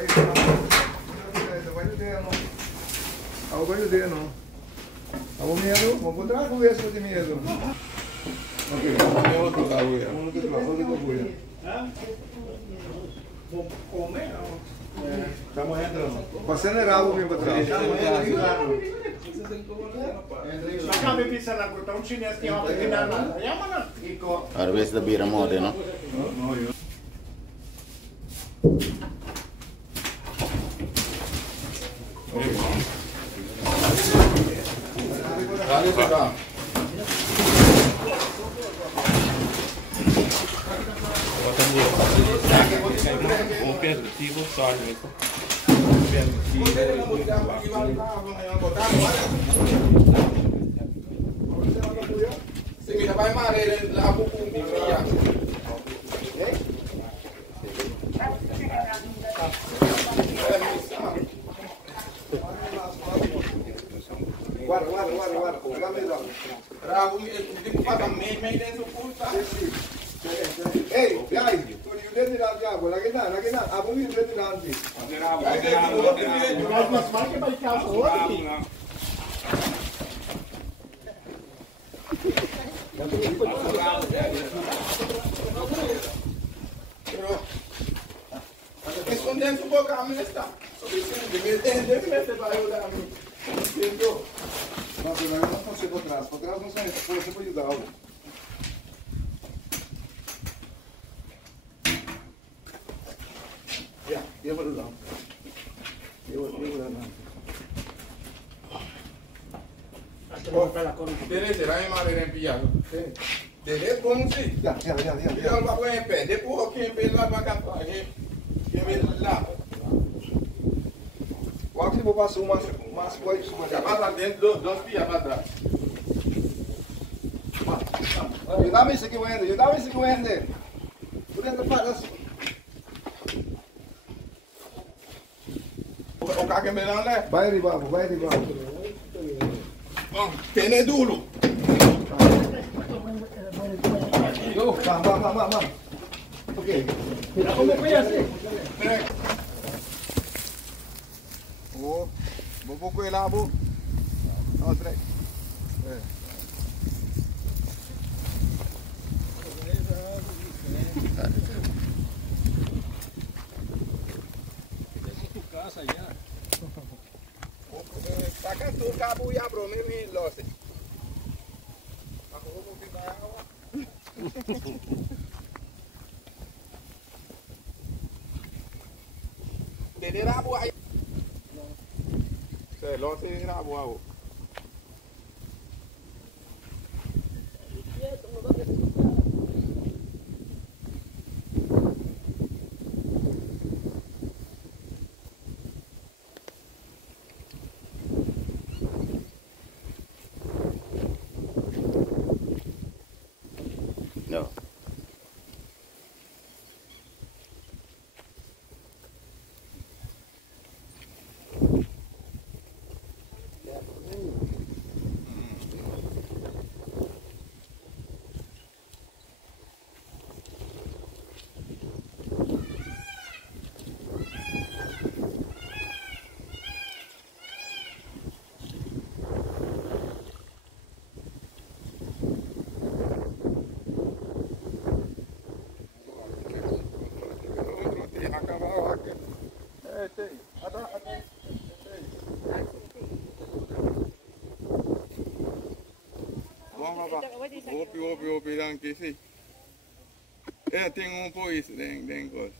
Ako ba yun din, no? Ako miedo? Magpunta ako yes ko di miedo. Okay, ako to tao ya. Ako to tao ko ya. Come? Estamos entrando. Pasando el rabo bien para atrás. Acá me pisa la corta un chinés que va a terminar nada. Llámanos. Ahora ves la bira mode, ¿no? No, yo. Dale para acá. Un perspectivo sólido. Sí, mira, va a llamar la bucumilla. Guarda, dame la. Bravo, tipo para me den su punta. Hey, guys, tu liudet la diabo, la che na, a voi liudet la anti. Mas vai que vai ficar hoje. Pero escondendo su boca a mí está. Deve para ajudar a mim. Entendeu? Não, pero não pode ser por trás não sai, pode ser para ajudar algo. Ya, llévalo down. Llévalo down. Dele, será mi madre en pillado. Dele, como si. Ya. Yo lo voy a empezar. Después que empezar la vaca, que me la. Qual que vou passar umas coisas já passa dentro dos dias para trás. Ajudame isso aqui, Wender. Por dentro faz. O cara que me dá, né? Vai de babo. Bom, tem duro. Vamos. Ok. Como foi assim? Vou com ele lá, vou. Ó, três. Saca tudo, cabo e abro, me losse. Mas eu vou ficar água. Dede rabo aí. Sei, losse rabo aí. No. Opi, anche sì. Tem um por isso, tem coisa.